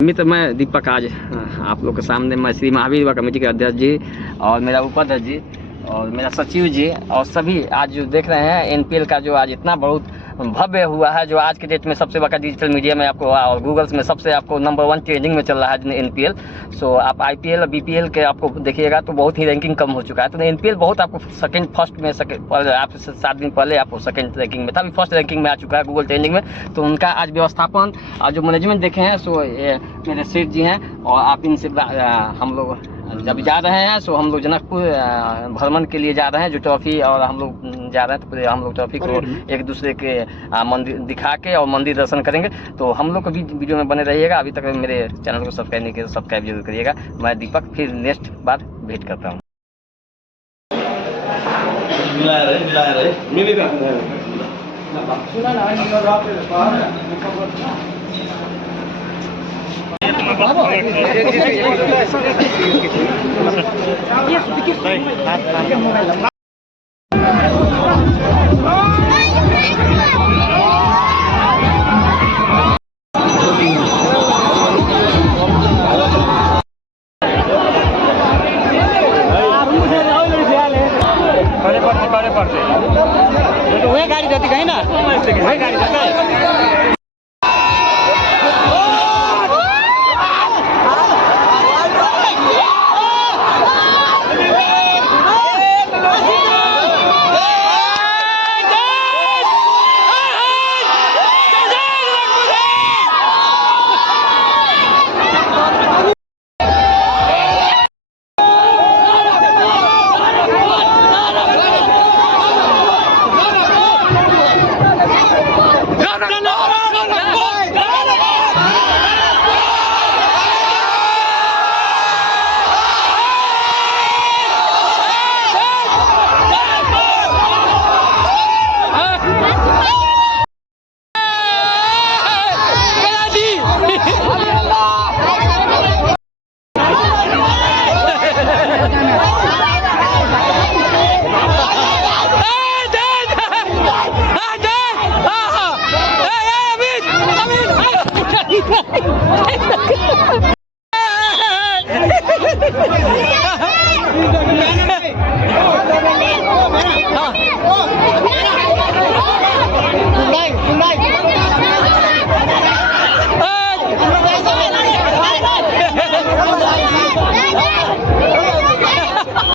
मित्र मैं दीपक, आज आप लोग के सामने मैं श्री महावीर युवा कमेटी के अध्यक्ष जी और मेरा उपाध्यक्ष जी और मेरा सचिव जी और सभी आज जो देख रहे हैं एनपीएल का जो आज इतना बहुत भव्य हुआ है, जो आज के डेट में सबसे बड़ा डिजिटल मीडिया में आपको और गूगल्स में सबसे आपको नंबर 1 ट्रेंडिंग में चल रहा है एनपीएल। सो आप आईपीएल और बीपीएल के आपको देखिएगा तो बहुत ही रैंकिंग कम हो चुका है। तो एनपीएल बहुत आपको सेकंड फर्स्ट में आप 7 दिन पहले आपको सेकंड रैंकिंग में था, अभी फर्स्ट रैंकिंग में आ चुका है गूगल ट्रेंडिंग में। तो उनका आज व्यवस्थापन और जो मैनेजमेंट देखे हैं सो मेरे सेठ जी हैं और आप इनसे हम लोग जब जा रहे हैं सो हम लोग जनकपुर भ्रमण के लिए जा रहे हैं, जो ट्रॉफी और हम लोग जा रहे हैं तो हम लोग ट्रॉफी को एक दूसरे के मंदिर दिखा के और मंदिर दर्शन करेंगे। तो हम लोग को भी वीडियो में बने रहिएगा। अभी तक मेरे चैनल को सब्सक्राइब नहीं किया तो सब्सक्राइब जरूर करिएगा। मैं दीपक फिर नेक्स्ट बार भेंट करता हूँ। वही गाड़ी जाती कहीं ना, वही गाड़ी जाता है। No, no, no.